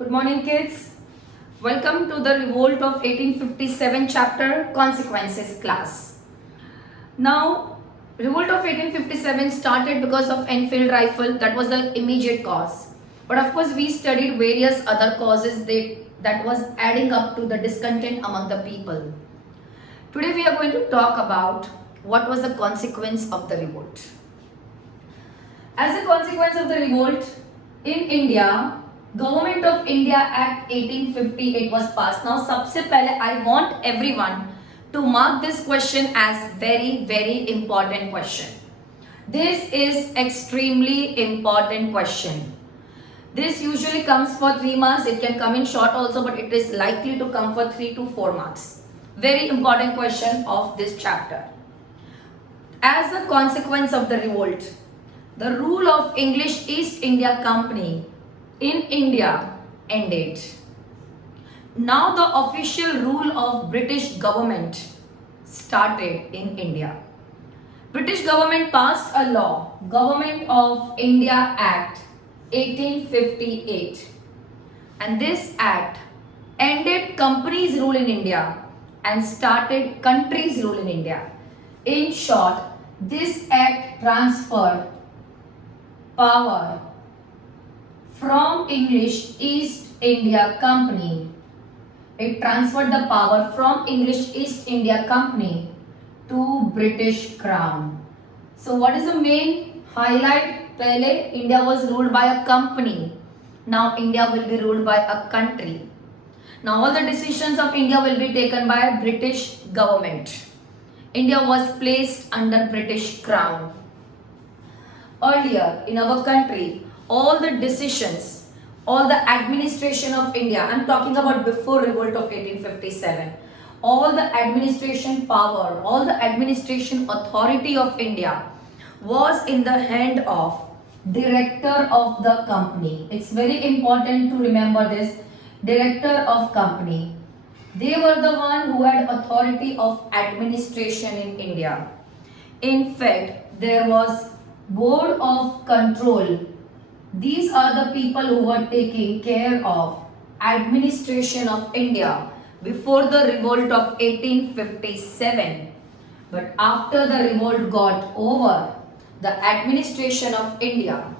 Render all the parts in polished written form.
Good morning, kids. Welcome to the revolt of 1857 chapter consequences class. Now, revolt of 1857 started because of Enfield rifle. That was the immediate cause. But of course, we studied various other causes that was adding up to the discontent among the people. Today, we are going to talk about what was the consequence of the revolt. As a consequence of the revolt in India, Government of India Act 1858 was passed. Now, सबसे पहले I want everyone to mark this question as very important question. This is extremely important question. This usually comes for 3 marks. It can come in short also, but it is likely to come for 3 to 4 marks. Very important question of this chapter. As a consequence of the revolt, the rule of English East India Company in India ended. Now the official rule of British government started in India. British government passed a law, Government of India Act 1858, and this act ended company's rule in India and started country's rule in India. In short, this act transferred power from English East India Company. It transferred the power from English East India Company to British Crown. So what is the main highlight? Pehle India was ruled by a company. Now India will be ruled by a country. Now all the decisions of India will be taken by a British government. India was placed under British Crown. Earlier in our country, all the decisions, all the administration of India, I'm talking about before revolt of 1857, all the administration power, all the administration authority of India was in the hand of director of the company. It's very important to remember this, director of company. They were the one who had authority of administration in India. In fact, there was board of control. These are the people who were taking care of administration of India before the revolt of 1857. But after the revolt got over, the administration of India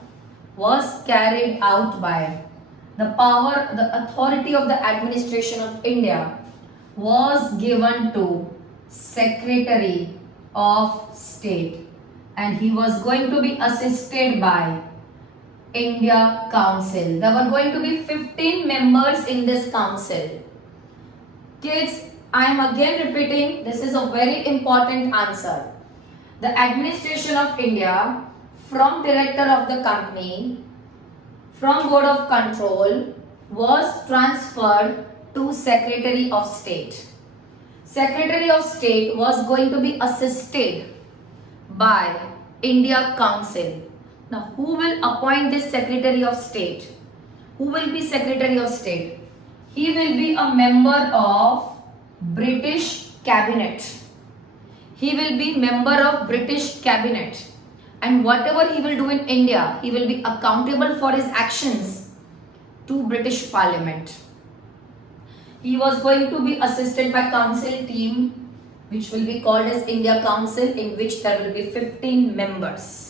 was carried out by the authority of the administration of India was given to Secretary of State, and he was going to be assisted by India Council. There were going to be 15 members in this council. Kids, I am again repeating, this is a very important answer. The administration of India from director of the company, from board of control, was transferred to Secretary of State. Secretary of State was going to be assisted by India Council. Now, who will appoint this Secretary of State? Who will be Secretary of State? He will be a member of British Cabinet. He will be member of British Cabinet. And whatever he will do in India, he will be accountable for his actions to British Parliament. He was going to be assisted by council team, which will be called as India Council, in which there will be 15 members.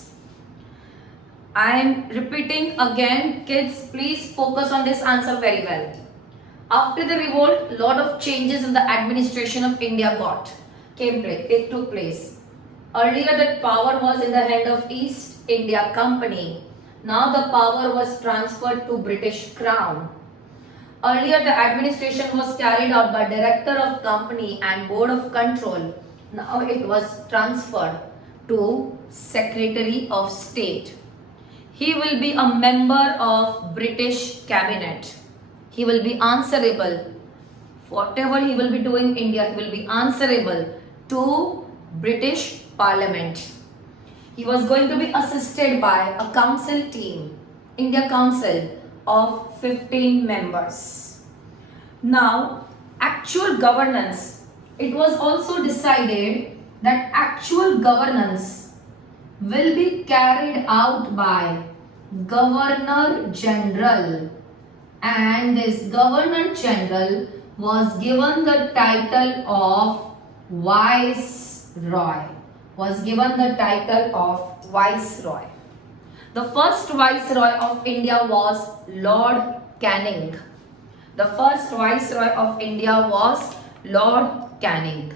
I am repeating again, kids, please focus on this answer very well. After the revolt, lot of changes in the administration of India took place. Earlier that power was in the hand of East India Company. Now the power was transferred to British Crown. Earlier the administration was carried out by director of company and board of control. Now it was transferred to Secretary of State. He will be a member of British Cabinet. He will be answerable. Whatever he will be doing in India, he will be answerable to British Parliament. He was going to be assisted by a council team, India Council of 15 members. Now, actual governance. It was also decided that actual governance will be carried out by Governor General and this Governor General was given the title of Viceroy. Was given the title of Viceroy. The first Viceroy of India was Lord Canning. The first Viceroy of India was Lord Canning.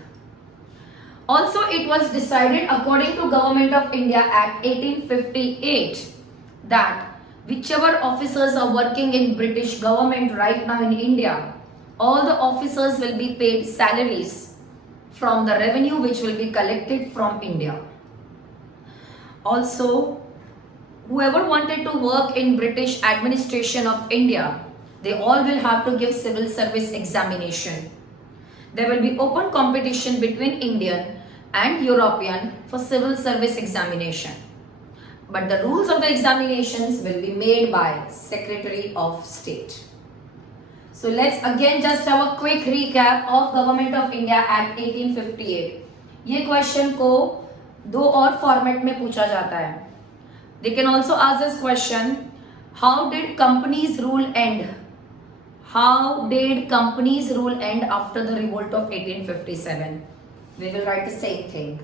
Also, it was decided according to Government of India Act 1858 that whichever officers are working in British government right now in India, all the officers will be paid salaries from the revenue which will be collected from India. Also, whoever wanted to work in British administration of India, they all will have to give civil service examination. There will be open competition between Indian and European for civil service examination. But the rules of the examinations will be made by Secretary of State. So let's again just have a quick recap of Government of India Act 1858. ये question को दो और format में पूछा जाता है. They can also ask this question, how did companies rule end? How did companies rule end after the revolt of 1857? We will write the same thing.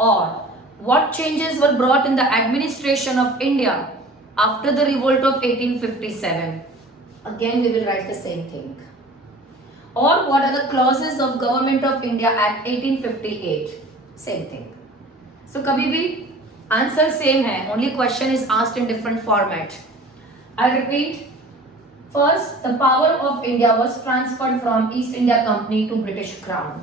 Or what changes were brought in the administration of India after the revolt of 1857? Again, we will write the same thing. Or what are the clauses of Government of India Act 1858? Same thing. So, kabhi bhi answer same hai, only question is asked in different format. I repeat. First, the power of India was transferred from East India Company to British Crown.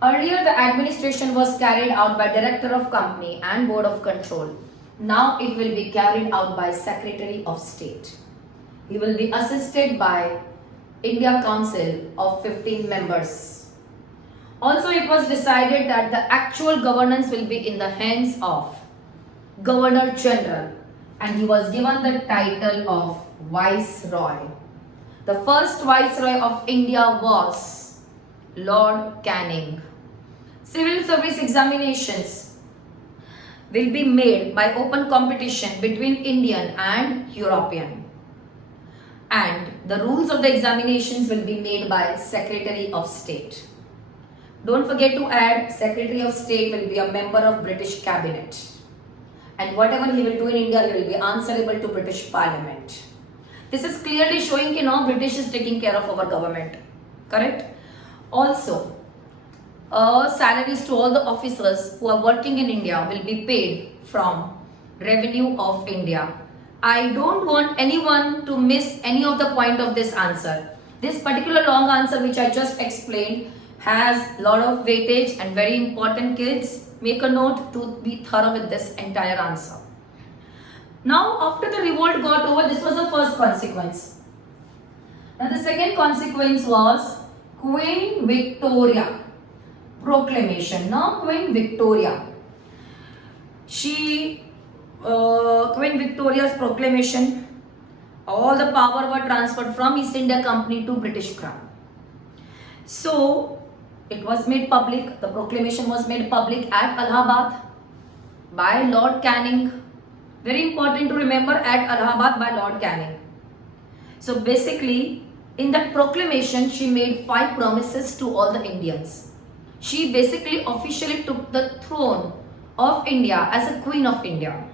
Earlier, the administration was carried out by Director of Company and Board of Control. Now, it will be carried out by Secretary of State. He will be assisted by India Council of 15 members. Also, it was decided that the actual governance will be in the hands of Governor General, and he was given the title of Viceroy. The first Viceroy of India was Lord Canning. Civil service examinations will be made by open competition between Indian and European. And the rules of the examinations will be made by Secretary of State. Don't forget to add, Secretary of State will be a member of British Cabinet. And whatever he will do in India, he will be answerable to British Parliament. This is clearly showing that now British is taking care of our government. Correct? Also, salaries to all the officers who are working in India will be paid from revenue of India. I don't want anyone to miss any of the point of this answer. This particular long answer which I just explained has a lot of weightage and very important. Kids, make a note to be thorough with this entire answer. Now, after the revolt got over, this was the first consequence. Now, the second consequence was Queen Victoria proclamation. Now, Queen Victoria, Queen Victoria's proclamation, all the power were transferred from East India Company to British Crown. So, it was made public, the proclamation was made public at Allahabad by Lord Canning. Very important to remember, at Allahabad by Lord Canning. So basically, in that proclamation, she made 5 promises to all the Indians. She basically officially took the throne of India as a Queen of India.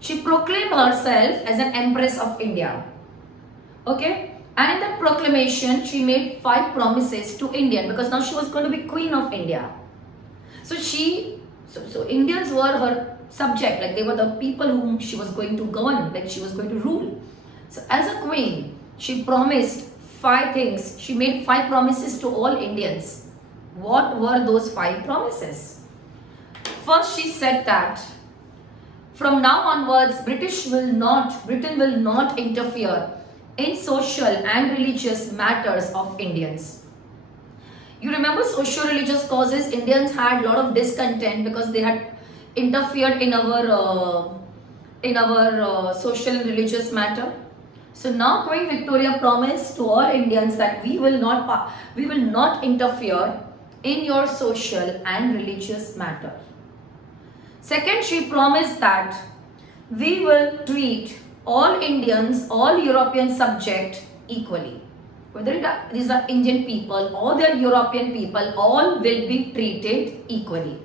She proclaimed herself as an Empress of India. Okay? And in that proclamation, she made 5 promises to Indian, because now she was going to be Queen of India. So Indians were her subject, like they were the people whom she was going to govern, like she was going to rule. So as a queen, she promised 5 things. She made 5 promises to all Indians. What were those 5 promises? First, she said that from now onwards, Britain will not interfere in social and religious matters of Indians. You remember socio-religious causes, Indians had a lot of discontent because they had interfered in our social and religious matter. So now Queen Victoria promised to all Indians that we will not interfere in your social and religious matter. Second, she promised that we will treat all Indians, all European subject equally. Whether these are Indian people or they are European people, all will be treated equally.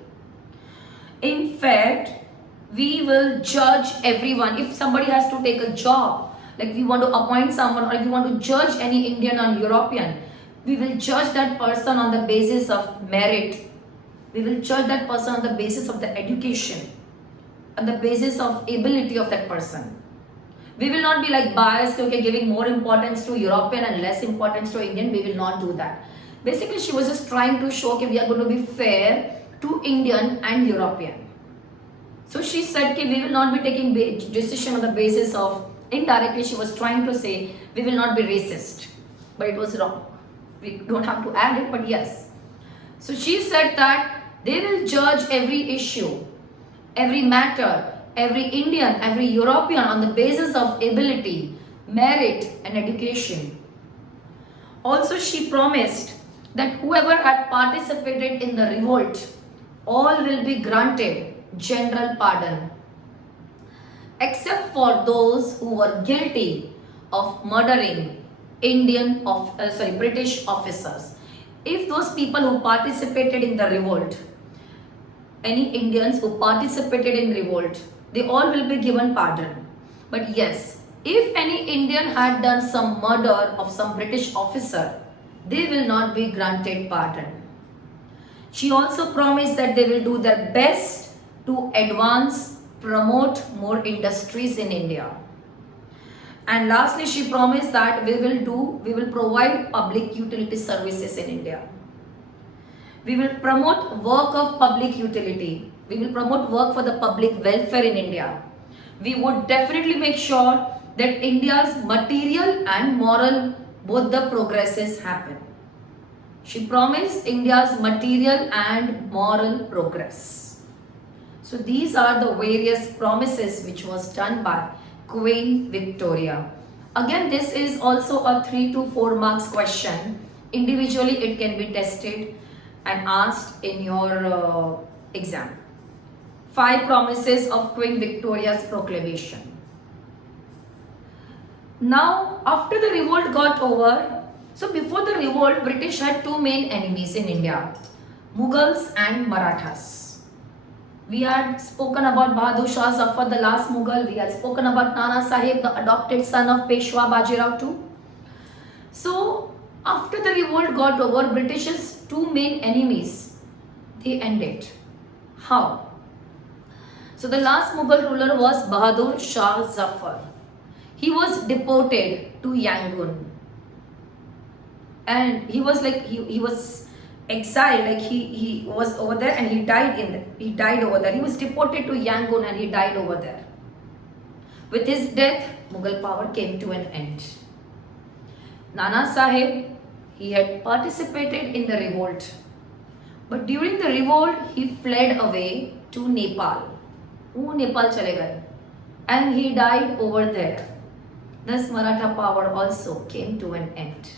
In fact, we will judge everyone. If somebody has to take a job, like we want to appoint someone or if we want to judge any Indian or European, we will judge that person on the basis of merit. We will judge that person on the basis of the education, on the basis of ability of that person. We will not be like biased, okay, giving more importance to European and less importance to Indian. We will not do that. Basically, she was just trying to show that we are going to be fair to Indian and European. So she said that we will not be taking decision on the basis of, indirectly she was trying to say we will not be racist. But it was wrong. We don't have to add it, but yes. So she said that they will judge every issue, every matter, every Indian, every European on the basis of ability, merit and education. Also she promised that whoever had participated in the revolt, all will be granted general pardon, except for those who were guilty of murdering British officers. If those people who participated in the revolt, any Indians who participated in revolt, they all will be given pardon. But yes, if any Indian had done some murder of some British officer, they will not be granted pardon. She also promised that they will do their best to advance, promote more industries in India. And lastly, she promised that we will provide public utility services in India. We will promote work of public utility. We will promote work for the public welfare in India. We would definitely make sure that India's material and moral, both the progresses happen. She promised India's material and moral progress. So these are the various promises which was done by Queen Victoria. Again, this is also a 3 to 4 marks question. Individually, it can be tested and asked in your exam. 5 promises of Queen Victoria's proclamation. Now, after the revolt got over, so before the revolt, British had 2 main enemies in India, Mughals and Marathas. We had spoken about Bahadur Shah Zafar, the last Mughal. We had spoken about Nana Sahib, the adopted son of Peshwa Bajirao too. So, after the revolt got over, British's 2 main enemies, they ended. How? So the last Mughal ruler was Bahadur Shah Zafar. He was deported to Yangon. And he was like, he was exiled, like he was over there and he died over there. He was deported to Yangon and he died over there. With his death, Mughal power came to an end. Nana Sahib, he had participated in the revolt. But during the revolt, he fled away to Nepal. Nepal chale gaye. And he died over there. Thus Maratha power also came to an end.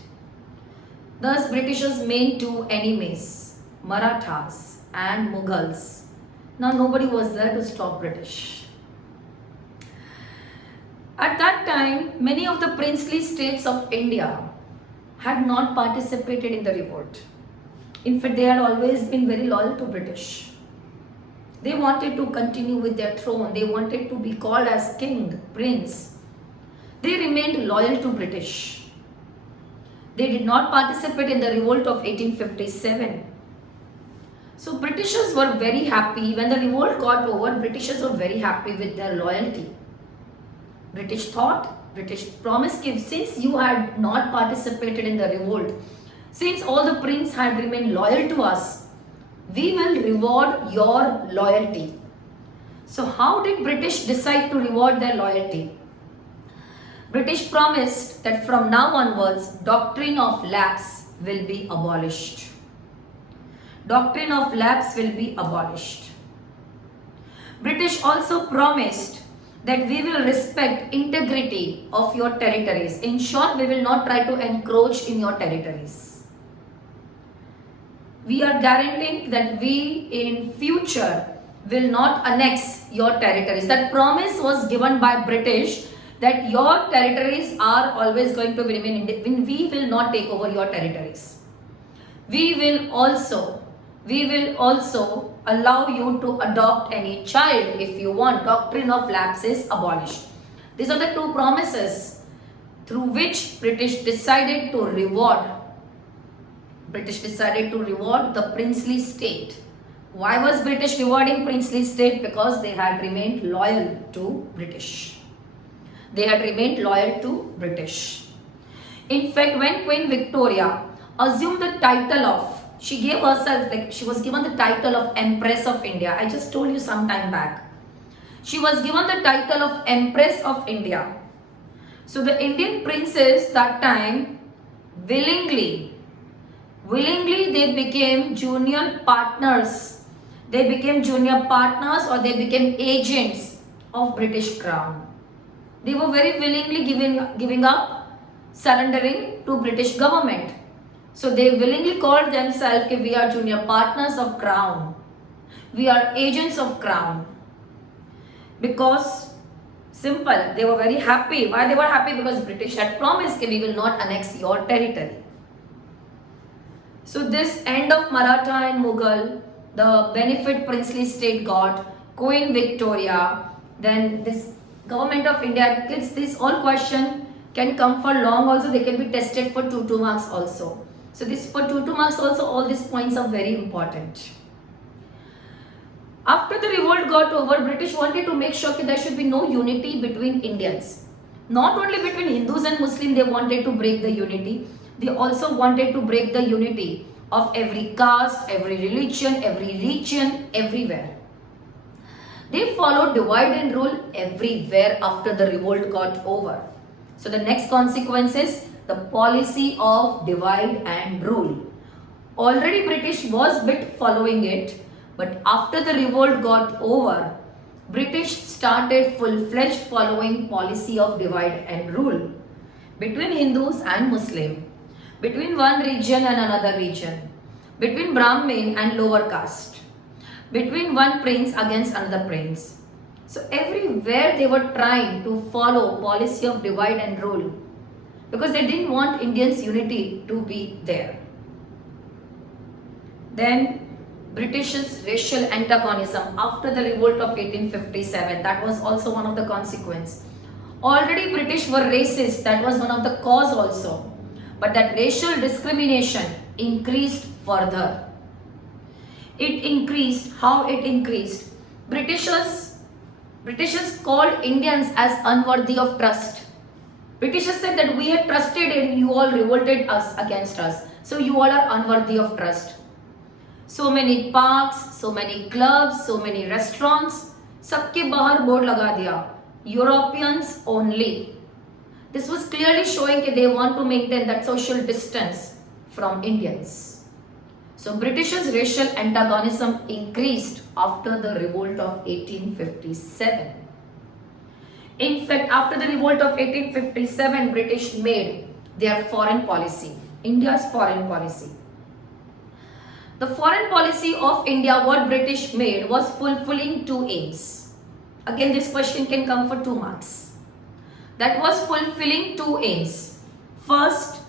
Thus British's main 2 enemies, Marathas and Mughals. Now nobody was there to stop British. At that time, many of the princely states of India had not participated in the revolt. In fact, they had always been very loyal to British. They wanted to continue with their throne. They wanted to be called as king, prince. They remained loyal to British. They did not participate in the revolt of 1857. So Britishers were very happy. When the revolt got over, Britishers were very happy with their loyalty. British thought, British promised, since you had not participated in the revolt, since all the princes had remained loyal to us, we will reward your loyalty. So how did British decide to reward their loyalty? British promised that from now onwards, doctrine of lapse will be abolished. Doctrine of lapse will be abolished. British also promised that we will respect integrity of your territories. In short, we will not try to encroach in your territories. We are guaranteeing that we in future will not annex your territories. That promise was given by British that your territories are always going to remain independent. We will not take over your territories. We will also allow you to adopt any child if you want. Doctrine of lapse is abolished. These are the two promises through which British decided to reward the princely state. Why was British rewarding princely state? Because they had remained loyal to British. In fact, when Queen Victoria assumed the title of, she was given the title of Empress of India. I just told you some time back. She was given the title of Empress of India. So the Indian princes that time willingly they became junior partners. They became junior partners or they became agents of British Crown. They were very willingly giving up, surrendering to British government. So they willingly called themselves, we are junior partners of Crown. We are agents of Crown. Because simple, they were very happy. Why they were happy? Because British had promised we will not annex your territory. So this end of Maratha and Mughal, the benefit princely state got, Queen Victoria, then this government of India, kids, this all question can come for long also, they can be tested for 2 marks also. So this for 2 marks also, all these points are very important. After the revolt got over, British wanted to make sure that there should be no unity between Indians. Not only between Hindus and Muslims, they wanted to break the unity. They also wanted to break the unity of every caste, every religion, every region, everywhere. They followed divide and rule everywhere after the revolt got over. So the next consequence is the policy of divide and rule. Already British was bit following it, but after the revolt got over, British started full-fledged following policy of divide and rule between Hindus and Muslim, between one region and another region, between Brahmin and lower caste, between one prince against another prince. So everywhere they were trying to follow policy of divide and rule because they didn't want Indians' unity to be there. Then British's racial antagonism after the revolt of 1857, that was also one of the consequences. Already British were racist, that was one of the cause also. But that racial discrimination increased further. It increased. How it increased? Britishers called Indians as unworthy of trust. Britishers said that we had trusted and you all revolted us against us. So you all are unworthy of trust. So many parks, so many clubs, so many restaurants, सबके बाहर board लगा दिया, Europeans only. This was clearly showing that they want to maintain that social distance from Indians. So British's racial antagonism increased after the revolt of 1857. In fact, after the revolt of 1857, British made their foreign policy, India's foreign policy. The foreign policy of India, what British made, was fulfilling 2 aims. Again, this question can come for 2 marks. That was fulfilling 2 aims. First,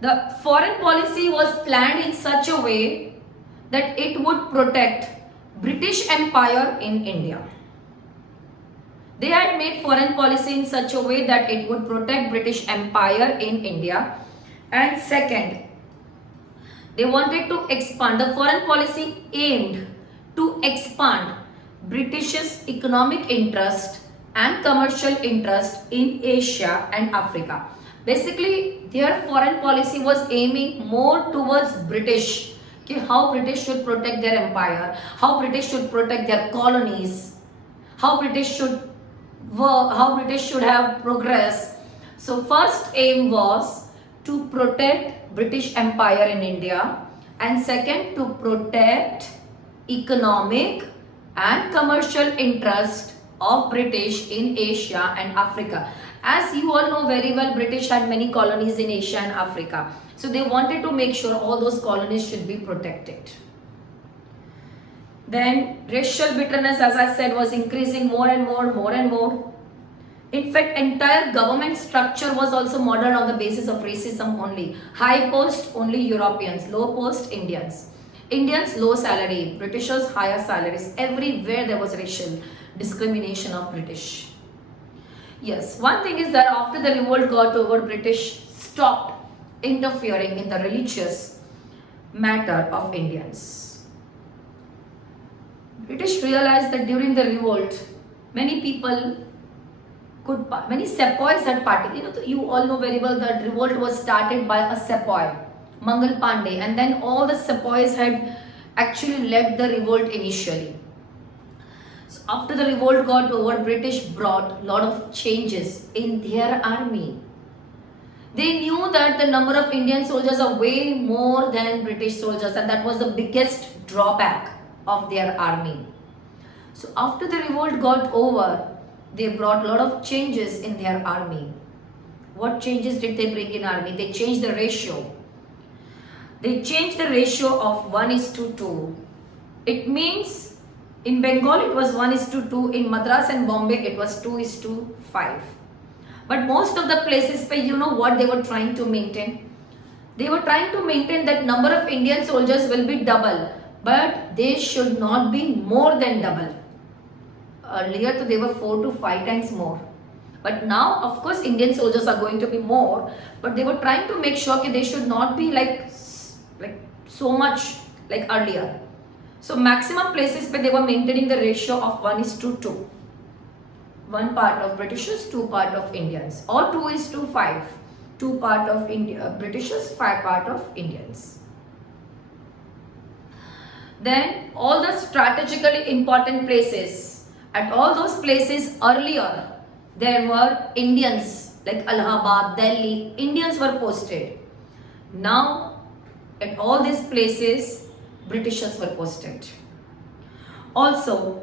the foreign policy was planned in such a way that it would protect British Empire in India. They had made foreign policy in such a way that it would protect British Empire in India. And second, they wanted to expand. The foreign policy aimed to expand British's economic interest and commercial interest in Asia and Africa. Basically, their foreign policy was aiming more towards British. How British should protect their empire, how British should protect their colonies, how British should work, how British should have progress. So first aim was to protect British Empire in India, and second to protect economic and commercial interest of British in Asia and Africa. As you all know very well, British had many colonies in Asia and Africa. So they wanted to make sure all those colonies should be protected. Then racial bitterness, as I said, was increasing more and more. In fact, entire government structure was also modeled on the basis of racism only. High post, only Europeans. Low post, Indians. Indians, low salary. Britishers, higher salaries. Everywhere there was racial discrimination of British. Yes, one thing is that after the revolt got over, British stopped interfering in the religious matter of Indians. British realized that during the revolt, many people many sepoys had participated. You all know very well that revolt was started by a sepoy, Mangal Pandey, and then all the sepoys had actually led the revolt initially. So after the revolt got over, British brought a lot of changes in their army. They knew that the number of Indian soldiers are way more than British soldiers, and that was the biggest drawback of their army. So after the revolt got over, they brought a lot of changes in their army. What changes did they bring in army? They changed the ratio. They changed the ratio of 1:2. It means in Bengal it was 1:2. In Madras and Bombay it was 2:5. But most of the places where you know what they were trying to maintain? They were trying to maintain that number of Indian soldiers will be double, but they should not be more than double. Earlier they were 4 to 5 times more, but now of course Indian soldiers are going to be more, but they were trying to make sure that they should not be like so much like earlier. So maximum places where they were maintaining the ratio of 1:2, 1 part of Britishers, 2 part of Indians, or 2:5, 2 part of Britishers, 5 part of Indians. Then all the strategically important places, at all those places earlier, there were Indians like Allahabad, Delhi, Indians were posted. Now, at all these places, Britishers were posted. Also,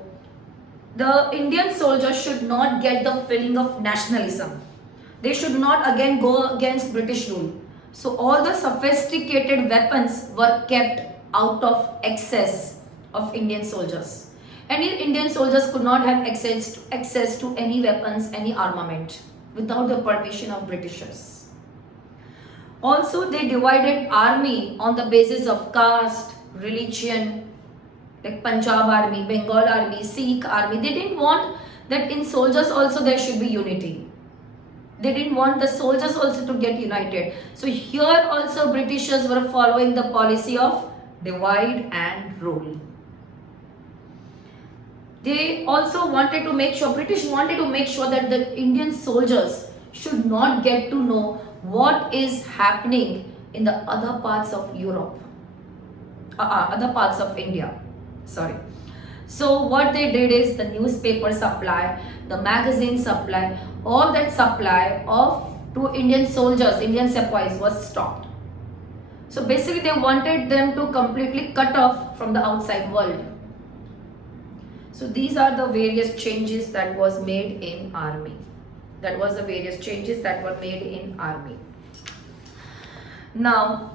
the Indian soldiers should not get the feeling of nationalism. They should not again go against British rule. So, all the sophisticated weapons were kept out of access of Indian soldiers. Any Indian soldiers could not have access to any weapons, any armament without the permission of Britishers. Also, they divided army on the basis of caste, religion, like Punjab army, Bengal army, Sikh army. They didn't want that in soldiers also there should be unity. They didn't want the soldiers also to get united. So here also Britishers were following the policy of divide and rule. They also wanted to make sure, British wanted to make sure that the Indian soldiers should not get to know what is happening in the other parts of Europe, other parts of India, sorry. So what they did is the newspaper supply, the magazine supply, all that supply to Indian soldiers, Indian sepoys was stopped. So basically they wanted them to completely cut off from the outside world. So these are the various changes that was made in army. That was the various changes that were made in army. Now,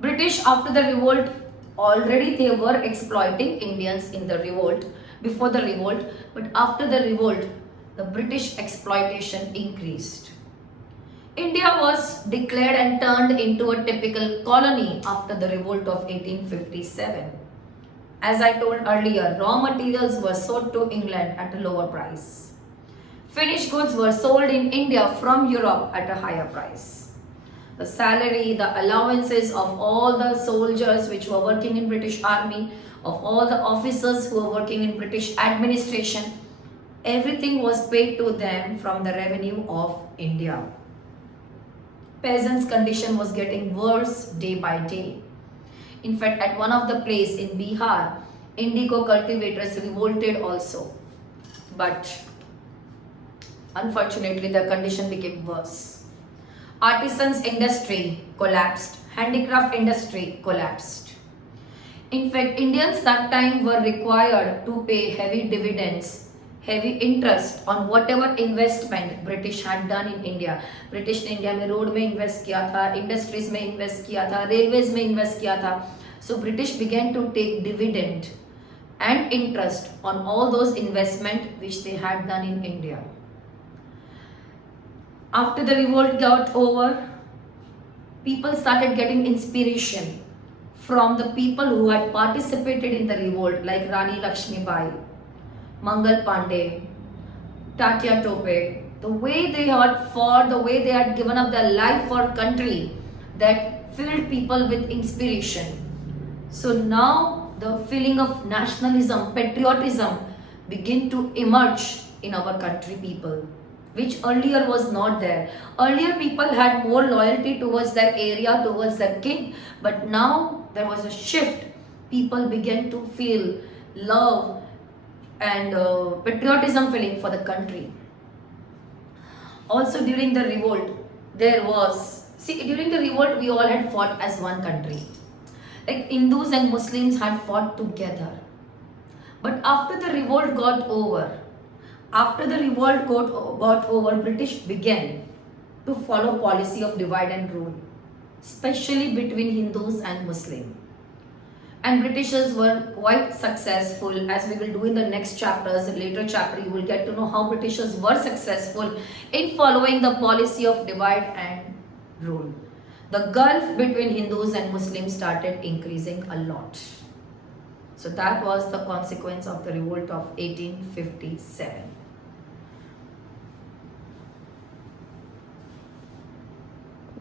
British after the revolt, already they were exploiting Indians in the revolt, before the revolt, but after the revolt, the British exploitation increased. India was declared and turned into a typical colony after the revolt of 1857. As I told earlier, raw materials were sold to England at a lower price. Finished goods were sold in India from Europe at a higher price. The salary, the allowances of all the soldiers which were working in British Army, of all the officers who were working in British administration, everything was paid to them from the revenue of India. Peasants' condition was getting worse day by day. In fact, at one of the places in Bihar, indigo cultivators revolted also. But unfortunately, the condition became worse. Artisans' industry collapsed. Handicraft industry collapsed. In fact, Indians that time were required to pay heavy dividends, heavy interest on whatever investment British had done in India. British ने India में road में invest किया था, industries में invest किया था, railways में invest किया था. So British began to take dividend and interest on all those investment which they had done in India. After the revolt got over, people started getting inspiration from the people who had participated in the revolt, like Rani Lakshmibai, Mangal Pandey, Tatya Tope. The way they had fought, the way they had given up their life for country, that filled people with inspiration. So now the feeling of nationalism, patriotism begin to emerge in our country people, which earlier was not there. Earlier people had more loyalty towards their area, towards their king, but now there was a shift. People began to feel love and patriotism feeling for the country. Also during the revolt, during the revolt we all had fought as one country. Like Hindus and Muslims had fought together. But after the revolt got over, British began to follow policy of divide and rule, especially between Hindus and Muslims. And Britishers were quite successful, as we will do in the next chapters. In later chapter, you will get to know how Britishers were successful in following the policy of divide and rule. The gulf between Hindus and Muslims started increasing a lot. So that was the consequence of the revolt of 1857.